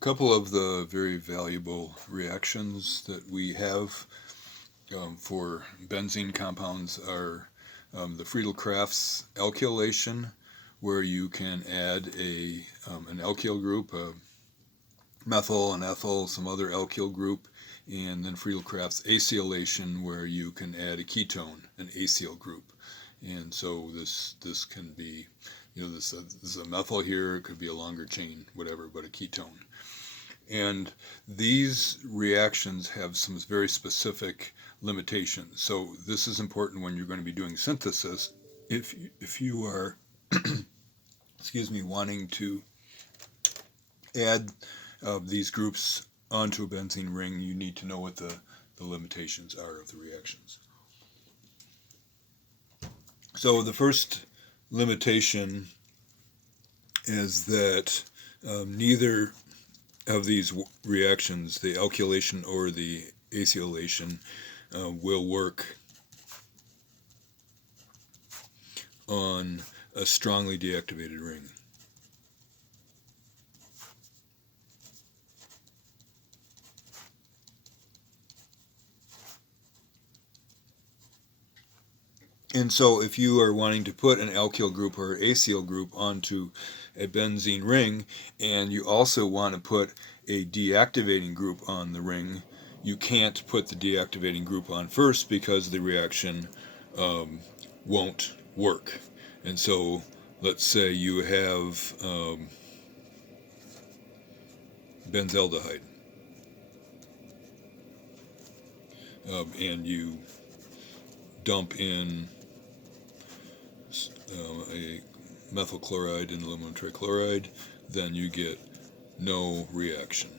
A couple of the very valuable reactions that we have for benzene compounds are the Friedel-Crafts alkylation, where you can add an alkyl group, a methyl, an ethyl, some other alkyl group, and then Friedel-Crafts acylation, where you can add a ketone, an acyl group. And so this can be, this is a methyl here, it could be a longer chain, whatever, but a ketone. And these reactions have some very specific limitations. So this is important when you're going to be doing synthesis. If you are, wanting to add these groups onto a benzene ring, you need to know what the limitations are of the reactions. So the first limitation is that neither of these reactions, the alkylation or the acylation, will work on a strongly deactivated ring. And so if you are wanting to put an alkyl group or acyl group onto a benzene ring, and you also want to put a deactivating group on the ring, you can't put the deactivating group on first because the reaction won't work. And so let's say you have benzaldehyde, and you dump in a methyl chloride and aluminum trichloride, then you get no reaction.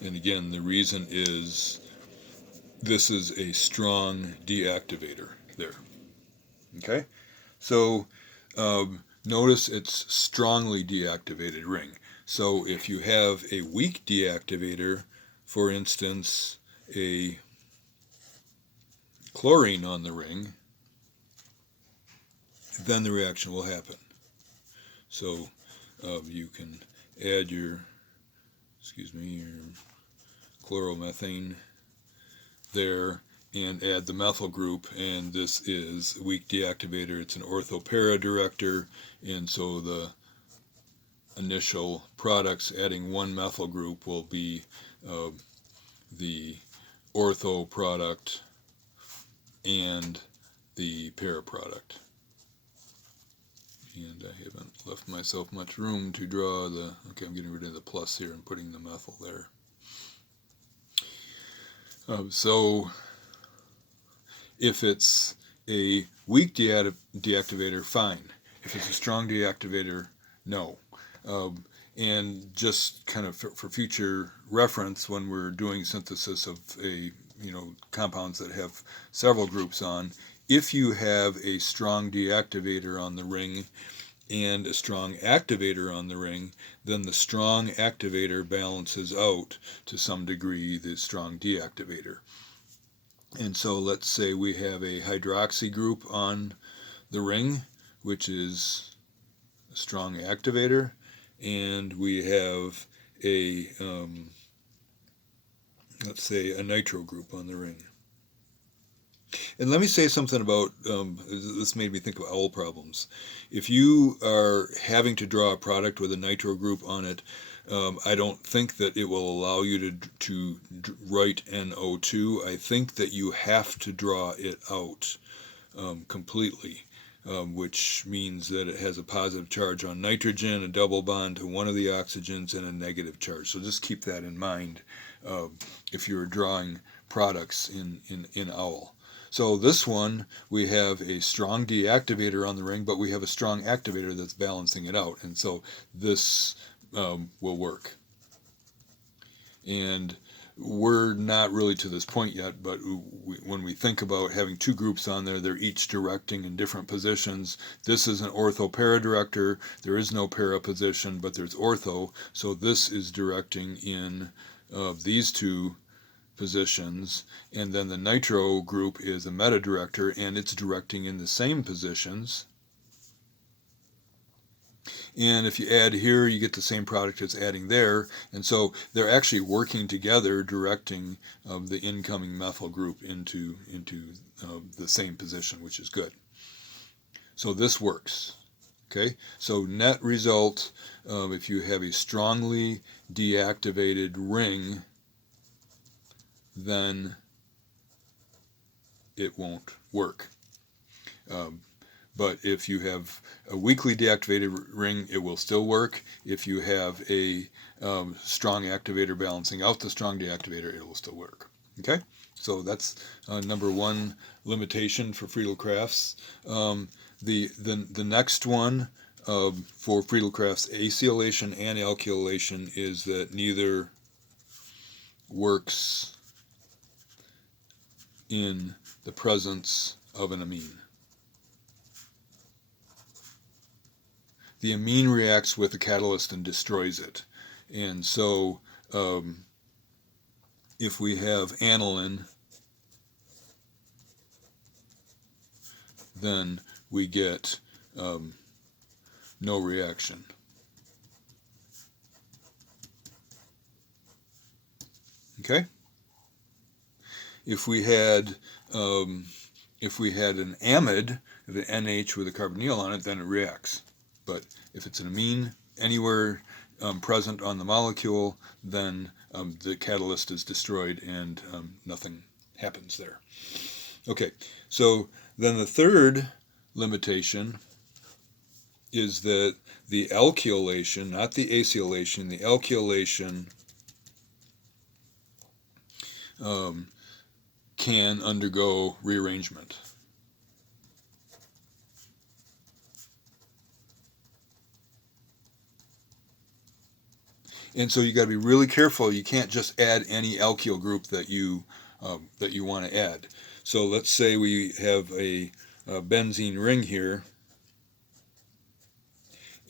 And again, the reason is this is a strong deactivator there. Okay? So notice it's strongly deactivated ring. So if you have a weak deactivator, for instance, a chlorine on the ring, then the reaction will happen. So you can add your chloromethane there and add the methyl group, and this is a weak deactivator. It's an ortho-para director, and so the initial products adding one methyl group will be the ortho product and the para product. And I haven't left myself much room to draw okay, I'm getting rid of the plus here and putting the methyl there. So if it's a weak deactivator, fine. If it's a strong deactivator, no. And just kind of for future reference, when we're doing synthesis of compounds that have several groups on, if you have a strong deactivator on the ring and a strong activator on the ring, then the strong activator balances out to some degree the strong deactivator. And so let's say we have a hydroxy group on the ring, which is a strong activator, and we have a let's say a nitro group on the ring. And let me say something about, this made me think of owl problems. If you are having to draw a product with a nitro group on it, I don't think that it will allow you to write NO2. I think that you have to draw it out completely, which means that it has a positive charge on nitrogen, a double bond to one of the oxygens, and a negative charge. So just keep that in mind if you're drawing products in OWL. So this one, we have a strong deactivator on the ring, but we have a strong activator that's balancing it out. And so this will work. And we're not really to this point yet, but when we think about having two groups on there, they're each directing in different positions. This is an ortho-para director. There is no para position, but there's ortho. So this is directing in these two positions, and then the nitro group is a meta director, and it's directing in the same positions. And if you add here, you get the same product as adding there. And so they're actually working together, directing the incoming methyl group into the same position, which is good. So this works. Okay, so net result, if you have a strongly deactivated ring, then it won't work. But if you have a weakly deactivated ring, it will still work. If you have a strong activator balancing out the strong deactivator, it will still work. Okay, so that's number one limitation for Friedel-Crafts. The next one for Friedel-Crafts acylation and alkylation is that neither works in the presence of an amine. The amine reacts with the catalyst and destroys it. And so if we have aniline, then we get no reaction. Okay? If we had an amide, the NH with a carbonyl on it, then it reacts. But if it's an amine anywhere present on the molecule, then the catalyst is destroyed and nothing happens there. Okay, so then the third limitation is that the alkylation, not the acylation, the alkylation can undergo rearrangement. And so you got to be really careful. You can't just add any alkyl group that you want to add. So let's say we have a benzene ring here,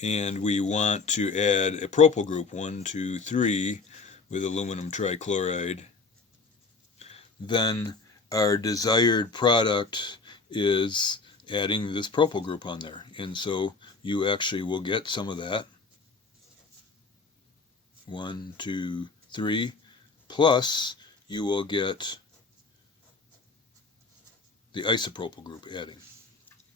and we want to add a propyl group, 1, 2, 3, with aluminum trichloride. Then our desired product is adding this propyl group on there. And so you actually will get some of that. 1, 2, 3, plus you will get the isopropyl group adding.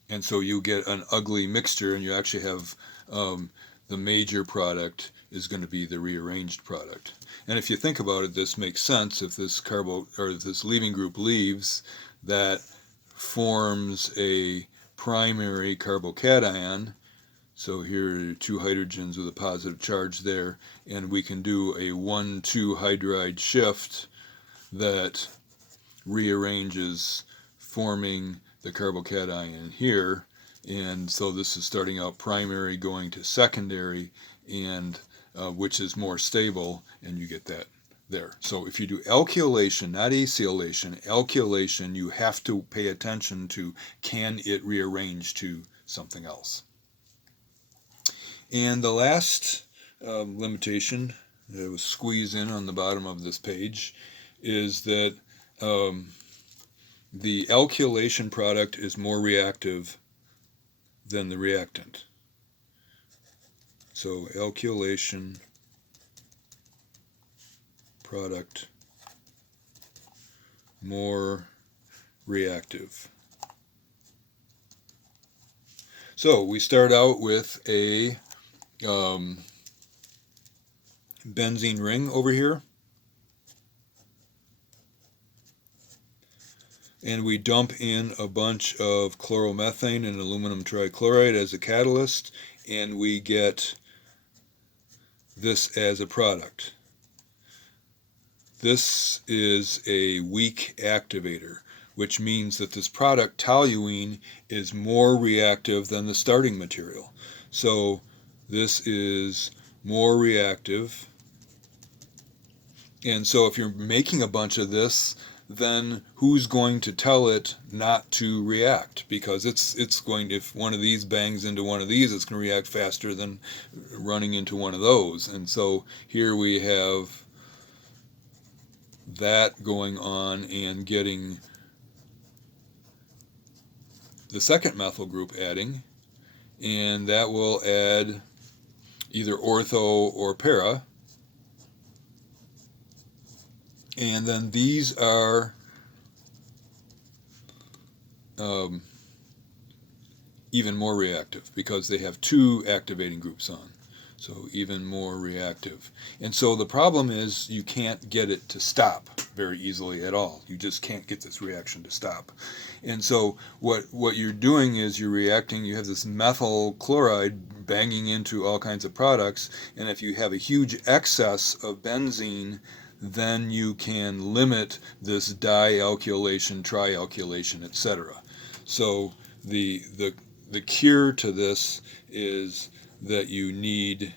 And so you get an ugly mixture, and you actually have the major product is going to be the rearranged product. And if you think about it, this makes sense. If this this leaving group leaves, that forms a primary carbocation. So here are 2 hydrogens with a positive charge there, and we can do a 1,2 hydride shift that rearranges, forming the carbocation here. And so this is starting out primary, going to secondary, and which is more stable, and you get that there. So if you do alkylation, not acylation, alkylation, you have to pay attention to, can it rearrange to something else? And the last limitation that was squeezed in on the bottom of this page is that the alkylation product is more reactive than the reactant. So alkylation product more reactive. So we start out with a benzene ring over here, and we dump in a bunch of chloromethane and aluminum trichloride as a catalyst, and we get this as a product. This is a weak activator, which means that this product, toluene, is more reactive than the starting material. So this is more reactive. And so if you're making a bunch of this, then who's going to tell it not to react? Because it's going, if one of these bangs into one of these, it's going to react faster than running into one of those. And so here we have that going on and getting the second methyl group adding, and that will add either ortho or para. And then these are even more reactive because they have two activating groups on. So even more reactive. And so the problem is you can't get it to stop very easily at all. You just can't get this reaction to stop. And so what you're doing is you're reacting, you have this methyl chloride banging into all kinds of products, and if you have a huge excess of benzene, then you can limit this dialkylation, trialkylation, etc. So the cure to this is that you need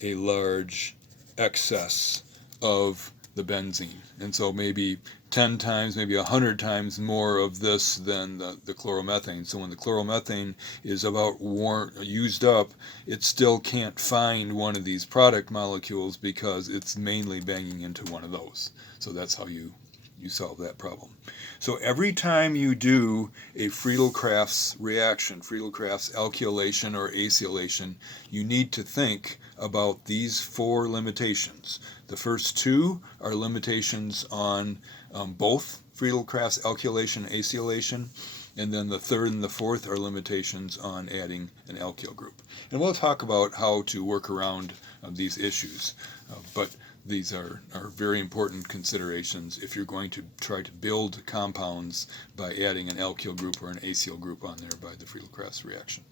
a large excess of the benzene. And so maybe 10 times, maybe 100 times more of this than the chloromethane. So when the chloromethane is about used up, it still can't find one of these product molecules because it's mainly banging into one of those. So that's how you solve that problem. So every time you do a Friedel-Crafts reaction, Friedel-Crafts alkylation or acylation, you need to think about these four limitations. The first two are limitations on both Friedel-Crafts alkylation and acylation, and then the third and the fourth are limitations on adding an alkyl group. And we'll talk about how to work around these issues, but these are very important considerations if you're going to try to build compounds by adding an alkyl group or an acyl group on there by the Friedel-Crafts reaction.